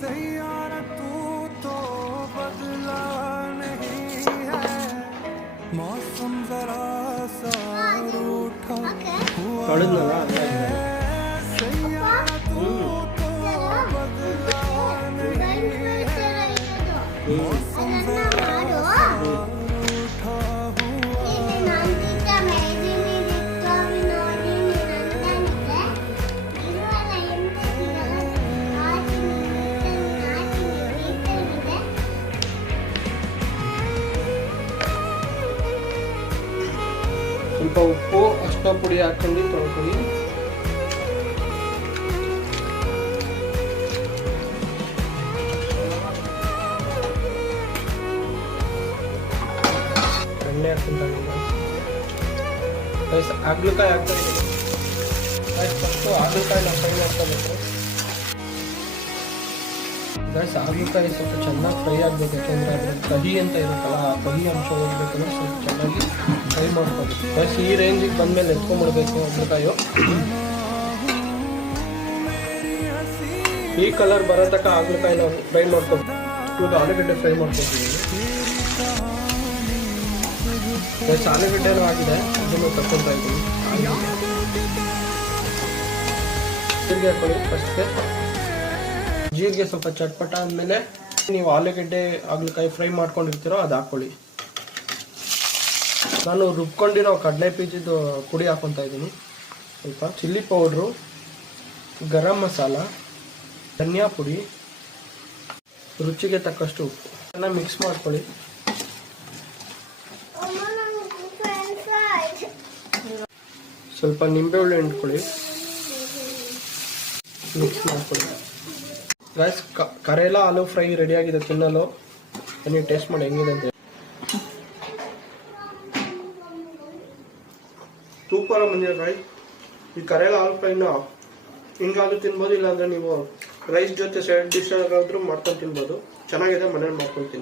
सैयारा तू तो बदला नहीं है, मौसम जरा सा रूठा हुआ है, सैयारा तू तो बदला नहीं है, मौसम जरा सा रूठा हुआ ಸ್ವಲ್ಪ ಉಪ್ಪು ಅರಿಶಿನ ಪುಡಿ ಹಾಕೊಂಡು ತೊಳ್ಕೊಳ್ಳಿ. ಎಣ್ಣೆ ಹಾಕ್ಕೊಂಡ್ರೆ ಹಾಗಲಕಾಯಿ ಹಾಕ್ತಾ ಇದ್ದೀನಿ. ಫಸ್ಟು ಹಾಗಲಕಾಯಿನ ಫ್ರೈ ಮಾಡ್ಕೋಬೇಕು. ಗೈಸ್ ಹಾಗಲಕಾಯಿ ಸ್ವಲ್ಪ ಚೆನ್ನಾಗಿ ಫ್ರೈ ಆಗಬೇಕು, ಯಾಕೆಂದರೆ ಅದ್ರ ಕಹಿ ಅಂತ ಇರುತ್ತಲ್ಲ, ಆ ಕಹಿ ಅಂಶ ಹೋಗ್ಬೇಕಂದ್ರೆ ಸ್ವಲ್ಪ ಚೆನ್ನಾಗಿ ಫ್ರೈ ಮಾಡ್ಕೋಬೇಕು. ಗೈಸ್ ಈ ರೇಂಜಿಗೆ ಬಂದಮೇಲೆ ಎತ್ಕೊಂಡ್ಬಿಡ್ಬೇಕು ಹಾಗಲಕಾಯಿ. ಈ ಕಲರ್ ಬರೋ ತನಕ ಹಾಗಲಕಾಯಿನ ಫ್ರೈ ಮಾಡ್ಕೋಬೇಕು. ಇವಾಗ ಆಲೂಗಡ್ಡೆ ಫ್ರೈ ಮಾಡ್ಕೊತೀವಿ. ಗೈಸ್ ಆಲೂಗಡ್ಡೆನೂ ಆಗಿದೆ, ಅದನ್ನು ತಗೊಳ್ತಾ ಇದ್ದೀವಿ. ಜೀರಿಗೆ ಹಾಕೊಳ್ಳಿ. ಫಸ್ಟ್ಗೆ ಜೀರಿಗೆ ಸ್ವಲ್ಪ ಚಟ್ಪಟ ಆದಮೇಲೆ ನೀವು ಆಲೂಗಡ್ಡೆ ಹಾಗಲಕಾಯಿ ಫ್ರೈ ಮಾಡ್ಕೊಂಡಿರ್ತೀರೋ ಅದು ಹಾಕ್ಕೊಳ್ಳಿ. ನಾನು ರುಬ್ಕೊಂಡಿರೋ ಕಡಲೆ ಬೀಜದ ಪುಡಿ ಹಾಕ್ಕೊತಾ ಇದ್ದೀನಿ. ಸ್ವಲ್ಪ ಚಿಲ್ಲಿ ಪೌಡ್ರು, ಗರಂ ಮಸಾಲ, ಧನಿಯಾ ಪುಡಿ, ರುಚಿಗೆ ತಕ್ಕಷ್ಟು ಉಪ್ಪು ಚೆನ್ನಾಗಿ ಮಿಕ್ಸ್ ಮಾಡ್ಕೊಳ್ಳಿ. ಸ್ವಲ್ಪ ನಿಂಬೆಹುಳಿ ಹಿಂಡ್ಕೊಳ್ಳಿ, ಮಿಕ್ಸ್ ಮಾಡ್ಕೊಳ್ಳಿ. ಗೈಸ್ ಕರೇಲ ಆಲೂ ಫ್ರೈ ರೆಡಿಯಾಗಿದೆ ತಿನ್ನಲು. ನೀವು ಟೇಸ್ಟ್ ಮಾಡಿ ಹೆಂಗಿದೆ ಅಂತ. ಸೂಪರ್ ಬಂದಿದೆ ಗೈಸ್. ಈ ಕರೇಲ ಆಲೂ ಫ್ರೈನ ಹಿಂಗಾದ್ರೂ ತಿನ್ಬೋದು, ಇಲ್ಲಾಂದ್ರೆ ನೀವು ರೈಸ್ ಜೊತೆ ಸೈಡ್ ಡಿಶ್ ಆದ್ರೂ ಮಾಡ್ಕೊಂಡು ತಿನ್ಬೋದು. ಚೆನ್ನಾಗಿದೆ, ಮನೇಲಿ ಮಾಡ್ಕೊಳ್ತೀನಿ.